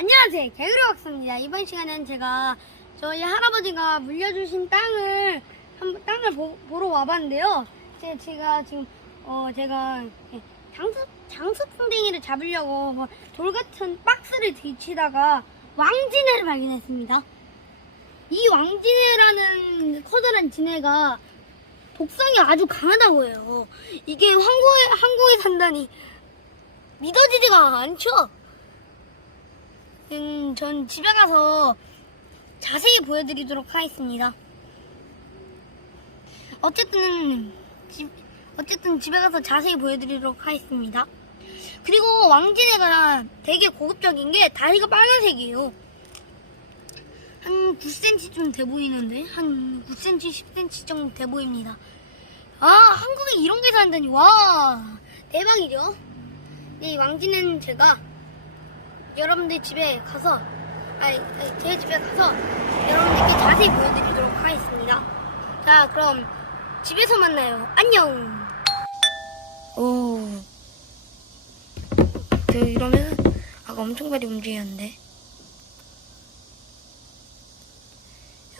안녕하세요. 개그리 박사입니다. 이번 시간엔 제가 저희 할아버지가 물려주신 땅을 한 땅을 보, 러 와봤는데요. 제, 제가 지금 어 제가 장수 장수풍뎅이를 잡으려고 뭐 돌 같은 박스를 뒤치다가 왕지네를 발견했습니다. 이 왕지네라는 커다란 지네가 독성이 아주 강하다고 해요. 이게 한국에 한국에 산다니 믿어지지가 않죠. 음, 전 집에 가서 자세히 보여드리도록 하겠습니다. 어쨌든 집 어쨌든 집에 가서 자세히 보여드리도록 하겠습니다. 그리고 왕진해가 되게 고급적인 게 다리가 빨간색이에요. 한 9cm쯤 돼 보이는데 한 9cm, 10cm 정도 돼 보입니다. 아 한국에 이런 게 산다니 와 대박이죠. 이 왕진은 제가 여러분들 집에 가서 아니, 아니, 제 집에 가서 여러분들께 자세히 보여드리도록 하겠습니다. 자 그럼 집에서 만나요. 안녕. 오. 저 이러면 아까 엄청 많이 움직였는데.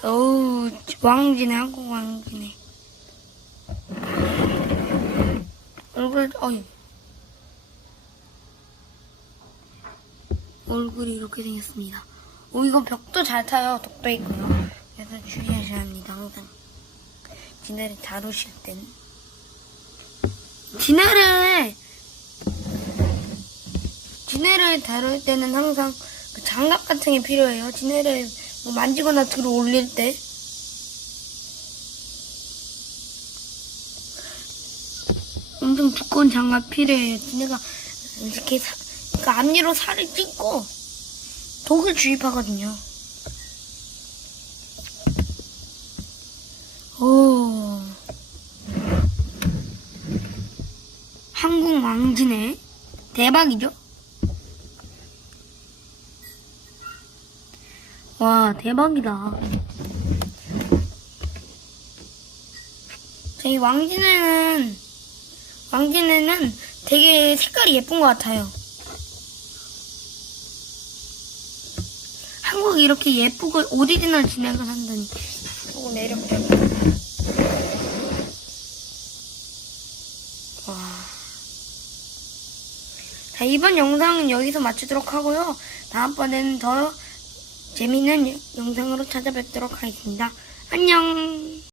어우 왕진네 한국 왕진네 얼굴 어이 얼굴이 이렇게 생겼습니다. 오, 이거 벽도 잘 타요. 독도 있고요. 그래서 주의하셔야 합니다. 항상. 지네를 다루실 땐. 지네를, 지네를 다룰 때는 항상 그 장갑 같은 게 필요해요. 지네를 뭐 만지거나 들어 올릴 때. 엄청 두꺼운 장갑 필요해요. 지네가 이렇게 사, 그 앞니로 살을 찢고 독을 주입하거든요. 오. 한국 왕진네 대박이죠? 와, 대박이다. 저희 왕진에는, 왕진에는 되게 색깔이 예쁜 것 같아요. 한국에 이렇게 예쁘고 오리지널 산다니. 조금 내려보려고. 와. 자, 이번 영상은 여기서 마치도록 하고요. 다음번에는 더 재밌는 영상으로 찾아뵙도록 하겠습니다. 안녕!